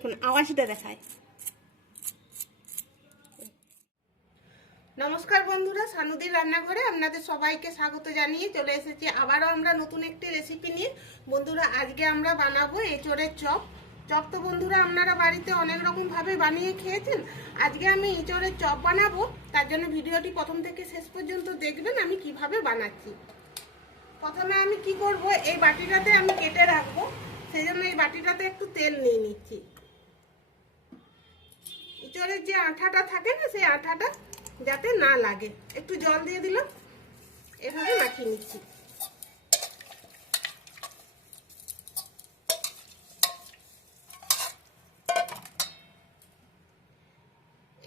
দেখুন, আওয়াজটা দেখায়। নমস্কার বন্ধুরা, সানুদির রান্নাঘরে আপনাদের সবাইকে স্বাগত জানিয়ে চলে এসেছি। আবারও আমরা নতুন একটি রেসিপি নিয়ে। বন্ধুরা, আজকে আমরা বানাবো এঁচড়ের চপ। চপ তো বন্ধুরা, আপনারা বাড়িতে অনেক রকম ভাবে বানিয়ে খেয়েছেন। আজকে আমি এঁচড়ের চপ বানাবো। তার জন্য ভিডিওটি প্রথম থেকে শেষ পর্যন্ত দেখবেন আমি কীভাবে বানাচ্ছি। প্রথমে আমি কি করব? এই বাটিটাতে আমি কেটে রাখব। সেই জন্য এই বাটিটাতে একটু তেল নিয়ে নিচ্ছি। ইঁচড়ের যে আঠাটা থাকে না, সেই আঠাটা যাতে না লাগে। একটু জল দিয়ে দিলাম, এভাবে মাখিয়ে নিচ্ছি।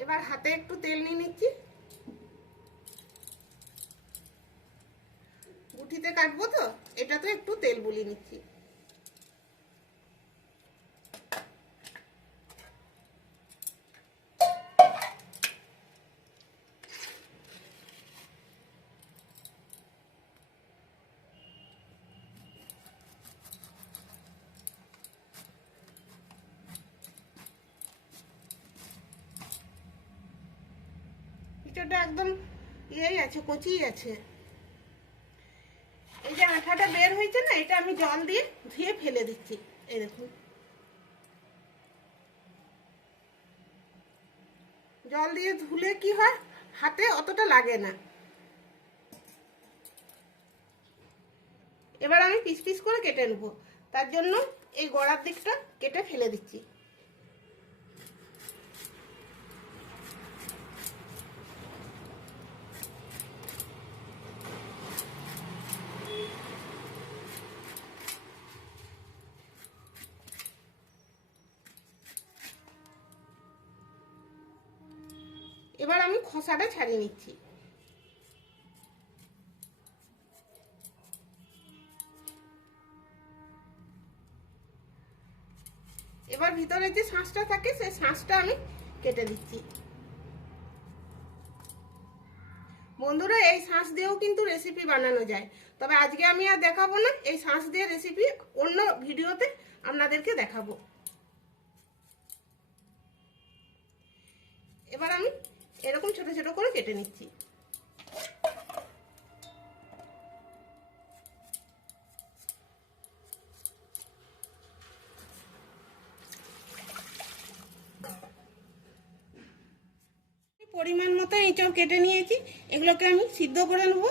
এবার হাতে একটু তেল নিয়ে নিচ্ছি। গুটিতে কাটবো তো এটা তো একটু তেল বুলিয়ে নিচ্ছি। পিঠাটা একদম ইয়েই আছে, কচিই আছে। এই যে আঠাটা বের হয়েছে না, এটা আমি জল দিয়ে ধুয়ে ফেলে দিচ্ছি। এই দেখুন। জল দিয়ে ধুলে কি হয়? হাতে অতটা লাগে না। এবার আমি পিস পিস করে কেটে নেব। তার জন্য এই গোড়ার দিকটা কেটে ফেলে দিচ্ছি। ছাড়িয়ে নিচ্ছি। এবার ভিতরে যে শাঁসটা থাকে, সেই শাঁসটা আমি কেটে দিচ্ছি। বন্ধুরা, এই শাঁস দিয়েও কিন্তু রেসিপি বানানো যায়। তবে আজকে আমি আর দেখাবো না, এই শাঁস দিয়ে রেসিপি অন্য ভিডিওতে আপনাদেরকে দেখাবো। কেটে নিচ্ছি। পরিমাণ মতো এঁচড় কেটে নিয়েছি, এগুলোকে আমি সিদ্ধ করে নেব।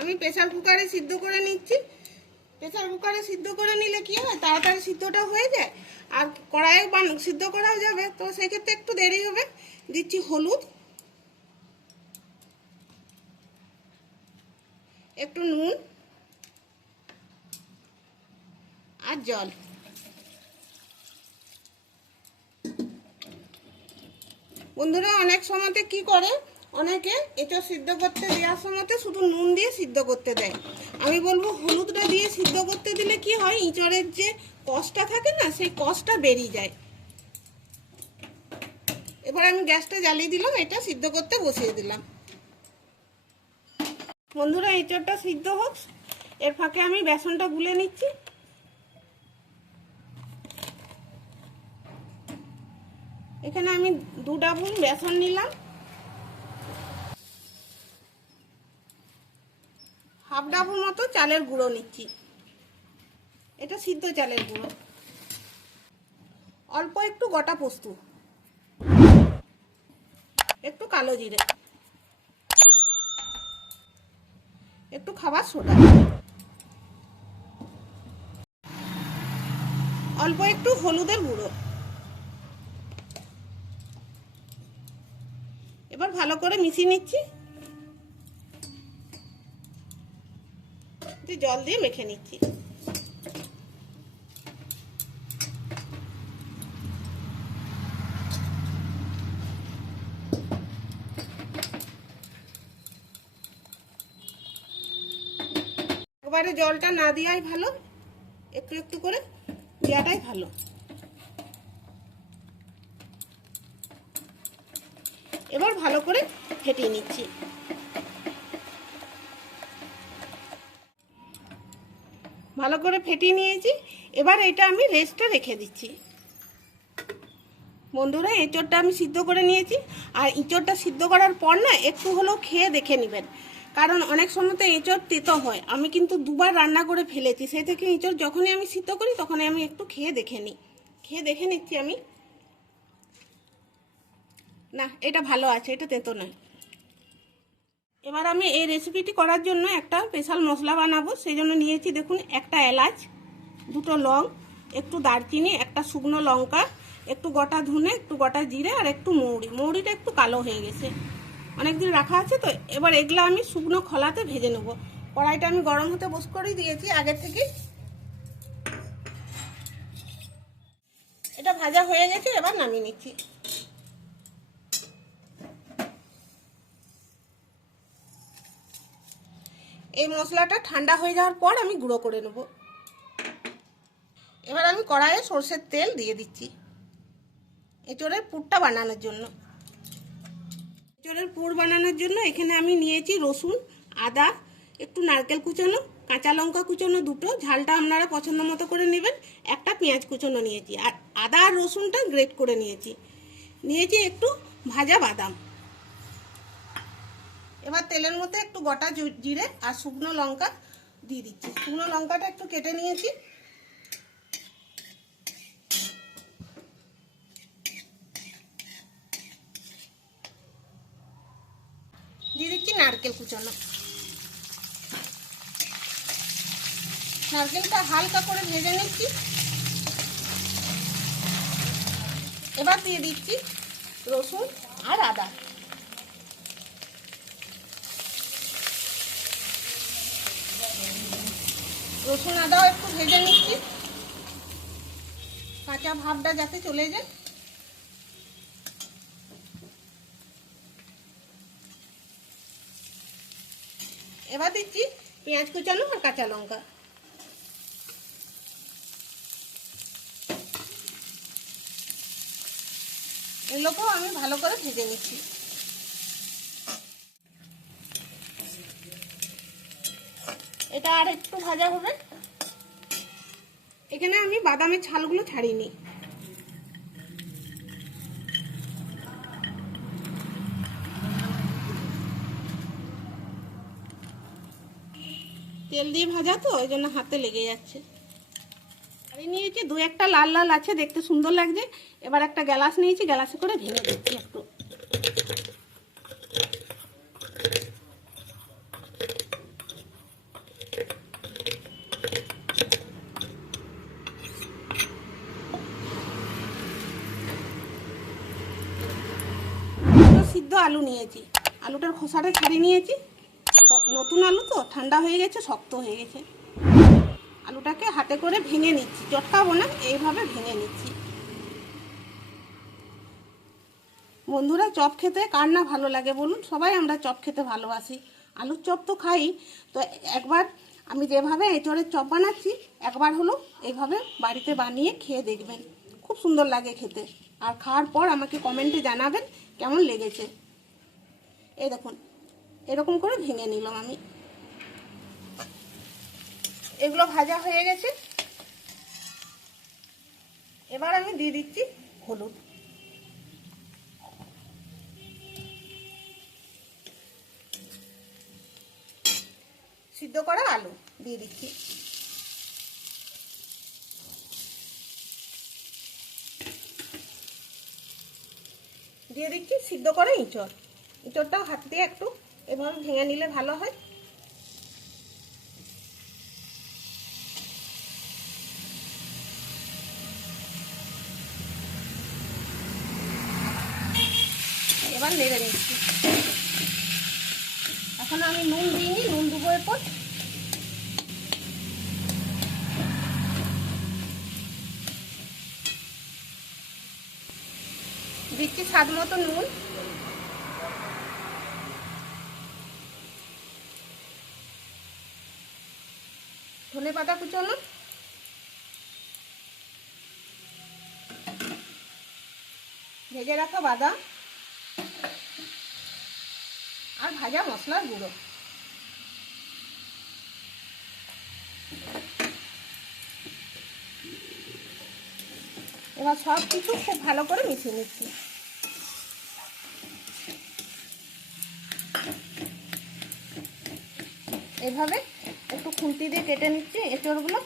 আমি প্রেসার কুকারে সিদ্ধ করে নিচ্ছি। প্রেসার কুকারে সিদ্ধ করে নিলে কি হয়? তাড়াতাড়ি সিদ্ধটা হয়ে যায়। আর কড়াইয়ে সিদ্ধ করাও যাবে, তো সেক্ষেত্রে একটু দেরি হবে। দিচ্ছি হলুদ। একটু নুন আর জল। বন্ধুরা, অনেক সময়তে কি করে? অনেকে এটা সিদ্ধ করতে দেওয়ার সময়তে শুধু নুন দিয়ে সিদ্ধ করতে দেয়। আমি বলব, হলুদটা দিয়ে সিদ্ধ করতে দিলে কি হয়? ইঁচড়ের যে কষটা থাকে না, সেই কষটা বেরিয়ে যায়। এবার আমি গ্যাসটা জ্বালিয়ে দিলাম, এটা সিদ্ধ করতে বসিয়ে দিলাম। বন্ধুরা এঁচড়টা সিদ্ধ হোক। এর ফাঁকে আমি বেসনটা গুলে নিচ্ছি। এখানে আমি দু ডাবুল বেসন নিলাম। হাফ ডাবুল মতো চালের গুঁড়ো নিচ্ছি। এটা সিদ্ধ চালের গুঁড়ো। অল্প একটু গোটা পোস্ত। কালো জিরে। একটু খাবার সোডা। অল্প একটু হলুদের গুঁড়ো। এবার ভালো করে মিশিয়ে নিচ্ছি। জল দিয়ে মেখে নিচ্ছি। একবারে জলটা না দেওয়াই ভালো। একটু একটু করে দেওয়াটাই ভালো। এবার ভালো করে ফেটিয়ে নিচ্ছি। ভালো করে ফেটিয়ে নিয়েছি। এবার এটা আমি রেস্টে রেখে দিচ্ছি। বন্ধুরা, এঁচড়টা আমি সিদ্ধ করে নিয়েছি। আর এঁচড়টা সিদ্ধ করার পর না, একটু হলেও খেয়ে দেখে নেবেন। কারণ অনেক সময় তো এঁচড় তেতো হয়। আমি কিন্তু দুবার রান্না করে ফেলেছি। সেই থেকে এঁচড় যখনই আমি সিদ্ধ করি, তখনই আমি একটু খেয়ে দেখে নিই। খেয়ে দেখে নিচ্ছি আমি। না, এটা ভালো আছে, এটা তেতো নয়। এবার আমি এই রেসিপিটি করার জন্য একটা স্পেশাল মশলা বানাবো। সেই জন্য নিয়েছি দেখুন, একটা এলাচ, দুটো লং, একটু দারচিনি, একটা শুকনো লঙ্কা, একটু গোটা ধুনে, একটু গোটা জিরে আর একটু মৌরি। মৌরিটা একটু কালো হয়ে গেছে। অনেকদিন রাখা আছে তো, এবার এগুলো আমি শুকনো খোলাতে ভেজে নেব। কড়াইটা আমি গরম হতে বস করেই দিয়েছি আগের থেকে। এটা ভাজা হয়ে গেছে, এবার নামিয়ে নিচ্ছি। এই মশলাটা ঠান্ডা হয়ে যাওয়ার পর আমি গুঁড়ো করে নেব। এবার আমি কড়াইয়ে সর্ষের তেল দিয়ে দিচ্ছি। এঁচড়ের পুরটা বানানোর জন্য। এঁচড়ের পুর বানানোর জন্য এখানে আমি নিয়েছি রসুন, আদা, একটু নারকেল কুচানো, কাঁচা লঙ্কা কুচানো দুটো, ঝালটা আপনারা পছন্দ মতো করে নেবেন, একটা পেঁয়াজ কুচানো নিয়েছি, আর আদা আর রসুনটা গ্রেট করে নিয়েছি। নিয়েছি একটু ভাজা বাদাম। এবার তেলের মধ্যে একটু গোটা জিরে আর শুকনো লঙ্কা দিয়ে দিচ্ছি। শুকনো লঙ্কাটা একটু কেটে নিয়েছি দিয়ে দিচ্ছি নারকেল কুচানো। নারকেলটা হালকা করে ভেজে নিচ্ছি। এবার দিয়ে দিচ্ছি রসুন আর আদা। রসুন আদাও একটু ভেজে নিচ্ছি। কাঁচা ভাবটা যাতে চলে যায়। এবার দিচ্ছি পেঁয়াজ কুচানো আর কাঁচা লঙ্কা। এগুলোকেও আমি ভালো করে ভেজে নিচ্ছি। এটা আর একটু ভাজা হবে। এখানে আমি বাদামের ছালগুলো ছাড়িনি। তেল দিয়ে ভাজা তো, ওই জন্য হাতে লেগে যাচ্ছে। আর নিয়েছি দু একটা লাল লাল আছে, দেখতে সুন্দর লাগছে। এবার একটা গ্যালাস নিয়েছি, গ্যালাসে করে ভেঙে দিচ্ছি একটু। সিদ্ধ আলু নিয়েছি। আলুটার খোসাটা ছাড়িয়ে নিয়েছি। নতুন আলু তো, ঠান্ডা হয়ে গেছে, শক্ত হয়ে গেছে। আলুটাকে হাতে করে ভেঙে নিচ্ছি, চটকাবো না, এইভাবে ভেঙে নিচ্ছি। বন্ধুরা, চপ খেতে কার না ভালো লাগে বলুন? সবাই আমরা চপ খেতে ভালোবাসি। আলুর চপ তো খাই, তো একবার আমি যেভাবে এঁচড়ের চপ বানাচ্ছি, একবার হলো এইভাবে বাড়িতে বানিয়ে খেয়ে দেখবেন। খুব সুন্দর লাগে খেতে। আর খাওয়ার পর আমাকে কমেন্টে জানাবেন কেমন লেগেছে। এই দেখুন এরকম করে ভেঙে নিলাম আমি। এগুলো ভাজা হয়ে গেছে। এবার আমি দিয়ে দিচ্ছি হলুদ। সিদ্ধ করা আলু দিয়ে দিচ্ছি। দিয়ে দিচ্ছি সিদ্ধ করে ইঁচড়। ইঁচড়টাও হাত দিয়ে একটু এভাবে ভেঙে নিলে ভালো হয়। এবার নেড়ে নিচ্ছি। এখন আমি নুন দিইনি, নুন দেবো এরপর। দিচ্ছি স্বাদ মতো নুন। ধনে পাতা কুচোনো ভেজে রাখা বাদাম। আর ভাজা মশলার গুঁড়ো। এবার সব কিছু খুব ভালো করে মিশিয়ে নিচ্ছি। এভাবে খুন্তি দিয়ে কেটে নিচ্ছি এঁচড়গুলো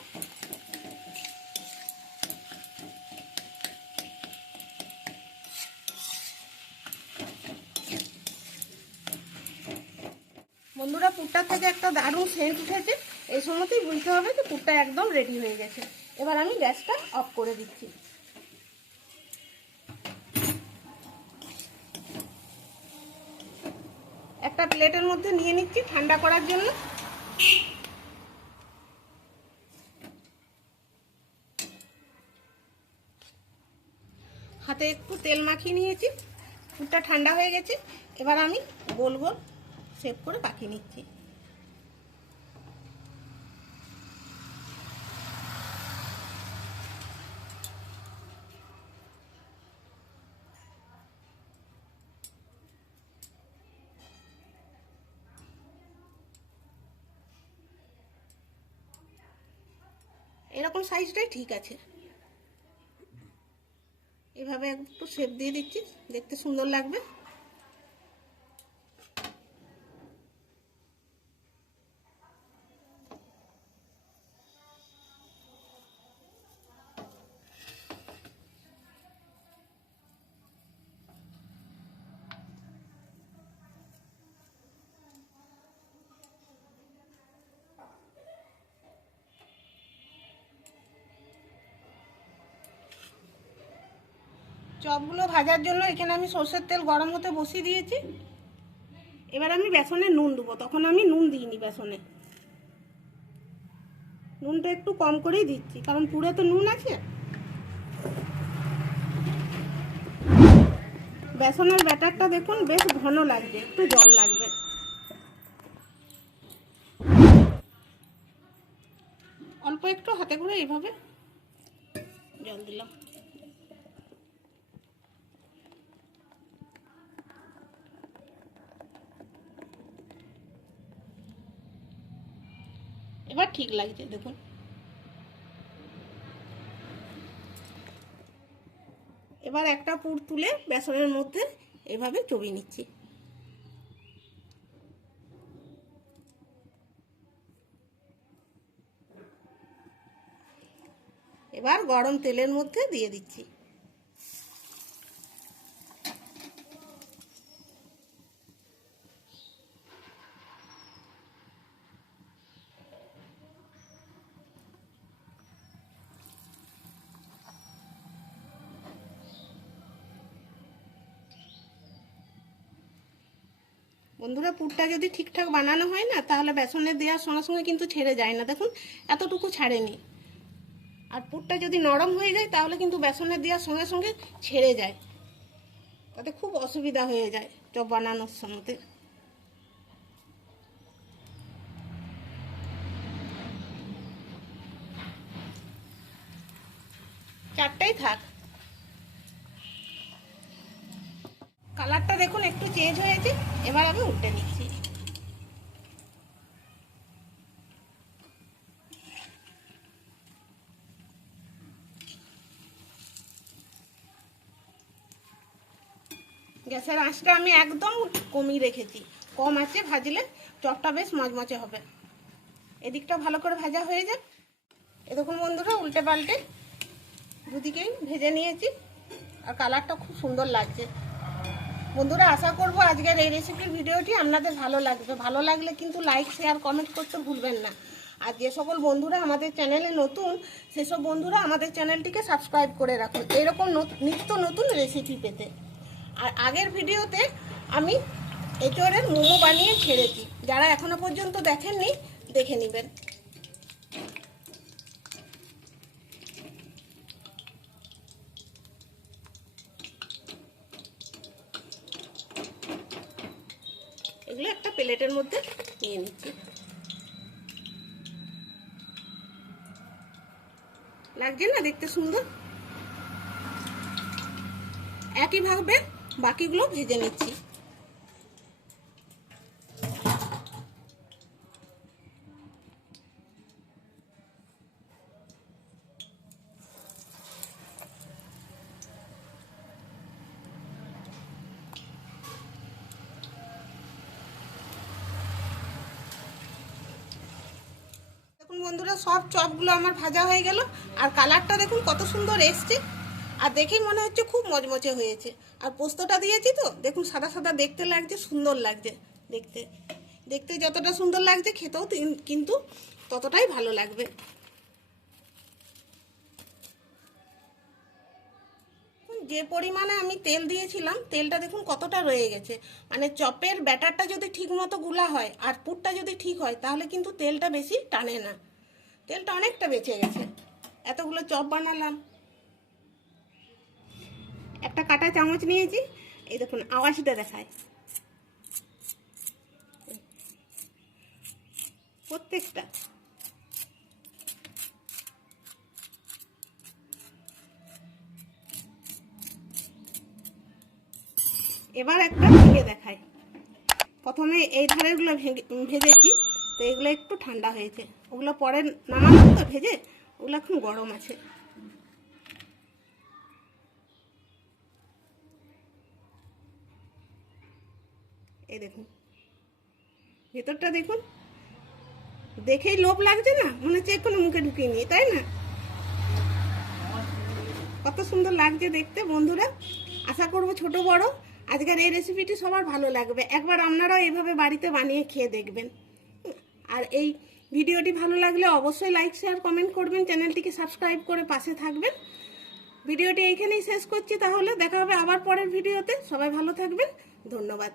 বন্ধুরা, পুরটা থেকে একটা দারুণ সেন্ট উঠেছে। এই সময়তেই বুঝতে হবে যে পুরটা একদম রেডি হয়ে গেছে। এবার আমি গ্যাসটা অফ করে দিচ্ছি। একটা প্লেটের মধ্যে নিয়ে নিচ্ছি ঠান্ডা করার জন্য। হাতে একটু তেল মাখিয়ে নিয়েছি। পুরটা ঠান্ডা হয়ে গেছে। এবার আমি গোল গোল সেভ করে পাকিয়ে নিচ্ছি। এরকম সাইজটাই ঠিক আছে। এভাবে একটু শেপ দিয়ে দিচ্ছি। দেখতে সুন্দর লাগবে। চপগুলো ভাজার জন্য এখানে আমি সর্ষের তেল গরম হতে বসিয়ে দিয়েছি। এবার আমি বেসনে নুন দেবো। তখন আমি নুন দিইনি বেসনে। নুনটা একটু কম করেই দিচ্ছি, কারণ পুরো তো নুন আছে। বেসনের ব্যাটারটা দেখুন, বেশ ঘন লাগবে, একটু জল লাগবে। অল্প একটু হাতে করে এইভাবে জল দিলাম। এবার ঠিক লাগছে, দেখুন। এবার একটা পুর তুলে বেসনের মধ্যে এভাবে চবিয়ে নিচ্ছি। এবার গরম তেলের মধ্যে দিয়ে দিচ্ছি। বন্ধুরা পুরটা যদি ঠিকঠাক বানানো হয় না, তাহলে বেসনে দেওয়ার সঙ্গে সঙ্গে কিন্তু ছেড়ে যায় না। দেখুন, এতটুকু ছাড়েনি। আর পুরটা যদি নরম হয়ে যায়, তাহলে কিন্তু বেসনে দেওয়ার সঙ্গে সঙ্গে ছেড়ে যায়। তাতে খুব অসুবিধা হয়ে যায় চপ বানানোর সময়তে চারটাই থাক। কালারটা দেখুন, একটু চেঞ্জ হয়েছে। এবার আমি উল্টে নিচ্ছি। গ্যাসের আঁচটা আমি একদম কমিয়ে রেখেছি। কম আছে, ভাজলে চপটা বেশ মচমচে হবে। এদিকটা ভালো করে ভাজা হয়ে যাক। এ দেখুন বন্ধুরা, উল্টে পাল্টে দুদিকেই ভেজে নিয়েছি। আর কালারটা খুব সুন্দর লাগছে। বন্ধুরা, আশা করব আজকের এই রেসিপির ভিডিওটি আপনাদের ভালো লাগবে। ভালো লাগলে কিন্তু লাইক শেয়ার কমেন্ট করতে ভুলবেন না। আর যে সকল বন্ধুরা আমাদের চ্যানেলে নতুন সেসব বন্ধুরা আমাদের চ্যানেলটিকে সাবস্ক্রাইব করে রাখুন। এরকম নিত্য নতুন রেসিপি পেতে। আর আগের ভিডিওতে আমি এঁচড়ের মোমো বানিয়ে ছেড়েছি যারা এখনও পর্যন্ত দেখেননি, দেখে নেবেন। এগুলো একটা প্লেটের মধ্যে নিয়ে নিচ্ছি। লাগছে না দেখতে সুন্দর? একইভাবে বাকিগুলো ভেজে নিচ্ছি। সব চপগুলো আমার ভাজা হয়ে গেল। আর কালারটা দেখুন কত সুন্দর এসছে। আর দেখেই মনে হচ্ছে খুব মজমচে হয়েছে। আর পোস্তটা দিয়েছি তো, দেখুন সাদা সাদা দেখতে লাগছে, সুন্দর লাগছে দেখতে। দেখতে যতটা সুন্দর লাগছে, খেতেও কিন্তু ততটাই ভালো লাগবে। যে পরিমাণে আমি তেল দিয়েছিলাম, তেলটা দেখুন কতটা রয়ে গেছে। মানে চপের ব্যাটারটা যদি ঠিক মতো গুলা হয়, আর পুরটা যদি ঠিক হয়, তাহলে কিন্তু তেলটা বেশি টানে না। তেলটা অনেকটা বেঁচে গেছে। এতগুলো চপ বানালাম। একটা কাটা চামচ নিয়েছি। এই দেখুন, আওয়াজটা দেখায়। প্রত্যেকটা। এবার একটা ভেঙে দেখায় প্রথমে এই ধারেগুলো ভেজেছি, তো এগুলো একটু ঠান্ডা হয়েছে। ওগুলো পরে নামানো তো ভেজে, ওগুলো এখন গরম আছে। এই দেখুন, ভেতরটা দেখুন, দেখেই লোভ লাগছে না, মনে হচ্ছে এক্ষুনি মুখে ঢুকিয়ে নিয়ে, তাই না? কত সুন্দর লাগছে দেখতে বন্ধুরা, আশা করব ছোট বড়, আজকের এই রেসিপিটি সবার ভালো লাগবে, একবার আপনারাও এইভাবে বাড়িতে বানিয়ে খেয়ে দেখবেন। আর এই ভিডিওটি ভালো লাগলে অবশ্যই লাইক শেয়ার কমেন্ট করবেন। চ্যানেলটিকে সাবস্ক্রাইব করে পাশে থাকবেন। ভিডিওটি এইখানেই শেষ করছি। তাহলে দেখা হবে আবার পরের ভিডিওতে। সবাই ভালো থাকবেন। ধন্যবাদ।